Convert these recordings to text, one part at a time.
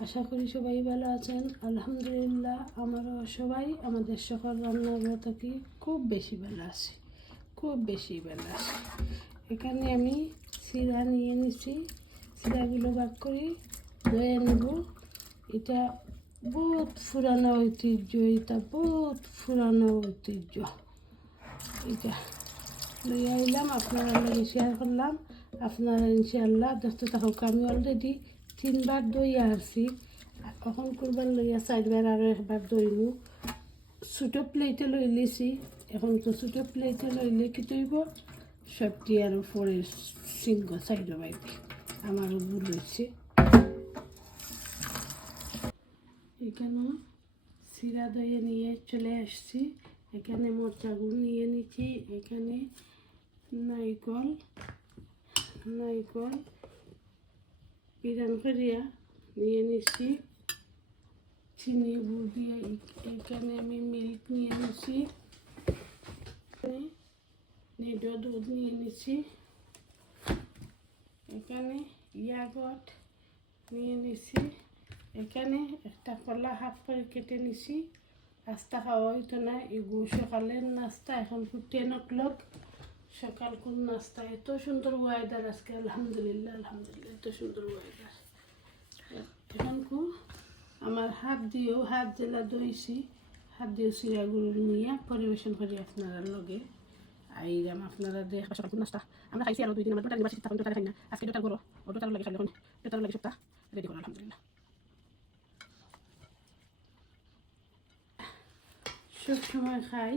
আশা করি সবাই ভালো আছেন। আলহামদুলিল্লাহ, আমারও সবাই, আমাদের সকল রান্নাগুলো থেকে খুব বেশি ভালো আছে। খুব বেশি ভালো আছে। এখানে আমি সিরা নিয়ে নিচ্ছি সিরাগুলো ভাগ করি, ধুয়ে নেব। এটা বহুত পুরানো ঐতিহ্য, এটা বহুত পুরানো ঐতিহ্য। এটা লইয়া আইলাম, আপনারা শেয়ার করলাম। আপনারা ইনশাআল্লাহ দেখতে থাকুক আমি অলরেডি তিনবার দইয়া আসছি এখন করবার লইয়া চারবার আরও একবার দইমু। ছোটো প্লেটে লই লিছি। এখন তো ছোটো প্লেটে লইলে কি তৈব সবটি আরও পরে সিংহ সাইড বাইতে। আমারও ভুল হয়েছে। এখানে সিরা দইয়ে নিয়ে চলে আসছি। এখানে মোরচা গুড় নিয়ে নিচ্ছি। এখানে নারিকল নারিকল পিরান করিয়া নিয়ে নিছি চিনি, গুড় দিয়ে এখানে আমি মিল্ক নিয়ে নিছি নিডো দুধ নিয়ে নিছি এখানে ইয়াগট নিয়ে নিছি এখানে একটা কলা হাফ করে কেটে নিছি নাস্তা খাওয়া হইতো না এগুলো সকালের নাস্তা, এখন খুব টেন ও ক্লক সকাল কোন নাস্তা? এত সুন্দর ওয়েদার আজকে আলহামদুলিল্লাহ আলহামদুলিল্লাহ এত সুন্দর ওয়েদার এখন কু আমার হাত দিয়েও হাত জেলা দইছি হাত দিয়ে চিরাগুলো নিয়ে পরিবেশন করি আপনারা লগে। আইরাম আপনারা দেখ সকাল কোন নাস্তা? আমরা খাইছি আরও দুই দিন আমার দুটা নিবাসী তখন দুটা খাই না। আজকে দুটার বড় ও দুটার লাগে খাইলে এখন। দুটার লাগে সপ্তাহ রেডি করো আলহামদুলিল্লাহ। সব সময় খাই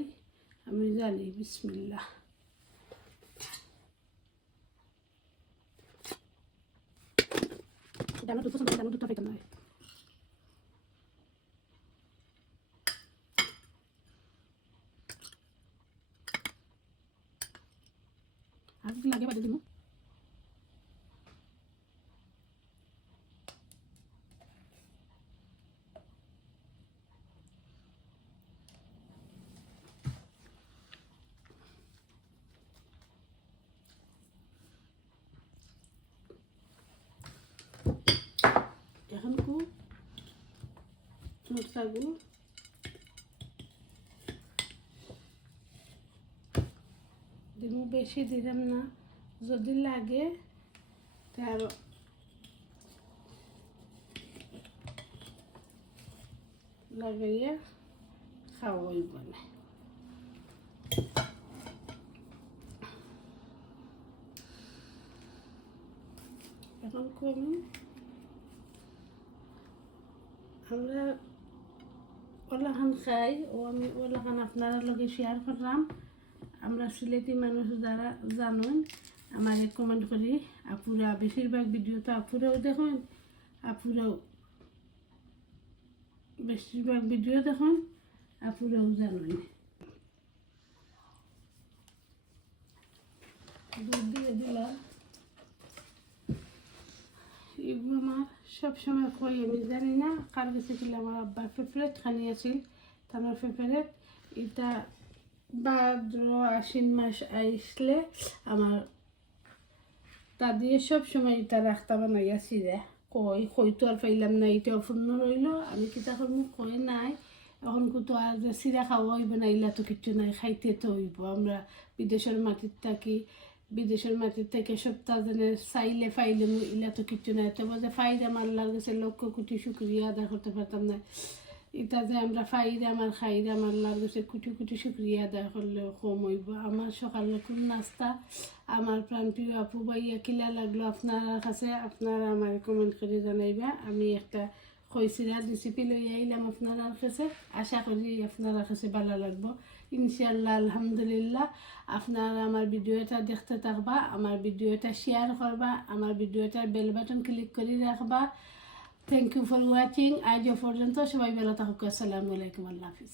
আমি জানি বিসমিল্লাহ। আমার দুধ পছন্দ আমার দুধটা পেতাম না আর লাগে বাজে দিব কু মশলাগুলো দিব বেশি দিলাম না। যদি লাগে, তার লাগাইয়া খাওয়া হইব না এখন কমি। আমরা ওলাখান খাই ও আমি ওলাখান আপনারা লগে শেয়ার করলাম। আমরা সিলেটি মানুষ যারা জানেন, আমারে কমেন্ট করি, আপুরা বেশিরভাগ ভিডিও তো আপুরাও দেখুন, আপুরাও বেশিরভাগ ভিডিও দেখুন, আপুরাও জানেন। দুধ দিয়ে দিলাম এগুলো আমার সবসময় কই আমি জানি না কার কাছে ছিল আমার আব্বার ফেভারেট খানি আছিল আমার ফেভারেট এটা ভাদ্র আশ্বিন মাস আসলে আমার তা দিয়ে সব সময় এটা রাখতা বানাইয়া ছিঁড়ে। কই কইতো আর পাইলাম না, এটা অপূর্ণ রইল। আমি কিতা করব? কই নাই। এখন কুতো আর যে চিরা খাওয়া হইব না ইলা তো কিচ্ছু নাই, খাইতে তো হইব। আমরা বিদেশের মাটির থাকি বিদেশের মাটির থেকে সপ্তাহ দিনে চাইলে ফাইলে ইলা তো কিছু নাই। তবে যে ফাইদা মারলার গেছে লক্ষ কোটি শুক্রিয়া আদা করতে পারতাম না। এটা যে আমরা ফাইদা আমার খাইদা মারলার গেছে কোটি কোটি শুক্রিয়া আদা করলেও কম হইব। আমার সকালে কোন নাস্তা, আমার প্রাণপ্রিয় আপু ভাইয়া কিলা লাগল, আপনার কাছে আপনারা আমার কমেন্ট করে জানাইবা। আমি একটা খৈসিরা রেসিপি লই আইলাম আপনার কাছে। আশা করি আপনার কাছে, ভালো লাগবো ইনশাল্লাহ আলহামদুলিল্লাহ। আপনারা আমার ভিডিওটা দেখতে থাকবা আমার ভিডিওটা শেয়ার করবা আমার ভিডিওটা বেল বাটন ক্লিক করে রাখবা থ্যাংক ইউ ফর ওয়াচিং আজ পর্যন্ত সবাই ভালো থাকুক। আসসালামু আলাইকুম। আল্লাহ হাফিজ।